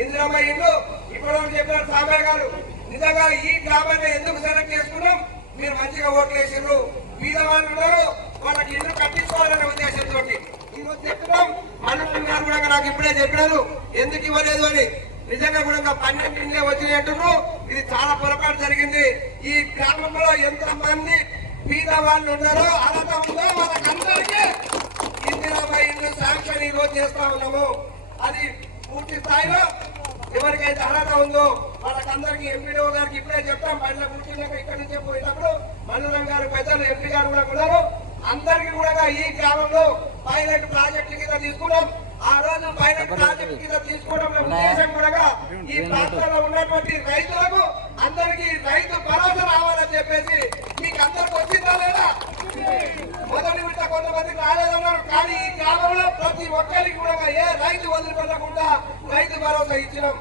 ఇందిరమ్మ ఇల్లు ఇప్పుడు చెప్పినారు సాంబయ్య గారు నిజంగా ఈ గ్రామాన్ని ఎందుకు సెలెక్ట్ చేసుకున్నాం? మీరు మంచిగా ఓట్లు వేసిర్రు మీద వాళ్ళు ఉన్నారు వాళ్ళకి ఇల్లు కట్టించుకోవాలనే ఉద్దేశంతో ఈరోజు చెప్తున్నాం మండలం గారు కూడా నాకు ఇప్పుడే చెప్పినారు ఎందుకు ఇవ్వలేదు అని. నిజంగా కూడా పన్నెండు ఇండ్లే వచ్చినాయి అంటున్నారు. ఇది చాలా పొరపాటు జరిగింది. ఈ గ్రామంలో ఎంత మంది పేద వాళ్ళు ఉన్నారో అర్హత ఉందో వాళ్ళకందరికీ ఇందిరాబాయి ఇల్లు శాంక్షన్ ఈ రోజు చేస్తా ఉన్నాము. అది పూర్తి స్థాయిలో ఎవరికైతే అర్హత ఉందో వాళ్ళకందరికీ ఎంపీడీఓ గారికి ఇప్పుడే చెప్తాం. బండ్ల కూర్చున్నాక ఇక్కడి నుంచే పోయేటప్పుడు మల్లురం గారు పెద్దలు ఎంపీ గారు కూడా ఉన్నారు అందరికీ కూడా ఈ గ్రామంలో పైలట్ ప్రాజెక్టు కింద తీసుకున్నాం. ఆ రోజు పైలట్ ప్రాజెక్టు కింద తీసుకోవడం ఉద్దేశం కూడా ఈ ప్రాంతంలో ఉన్నటువంటి రైతులకు అందరికీ రైతు భరోసా రావాలని చెప్పేసి మీకు అందరికి వచ్చిందా లేదా? మొదటి విడత కొంతమంది రాలేదన్నారు. కానీ ఈ గ్రామంలో ప్రతి ఒక్కరికి కూడా ఏ రైతు వదిలిపెట్టకుండా రైతు భరోసా ఇచ్చినాం.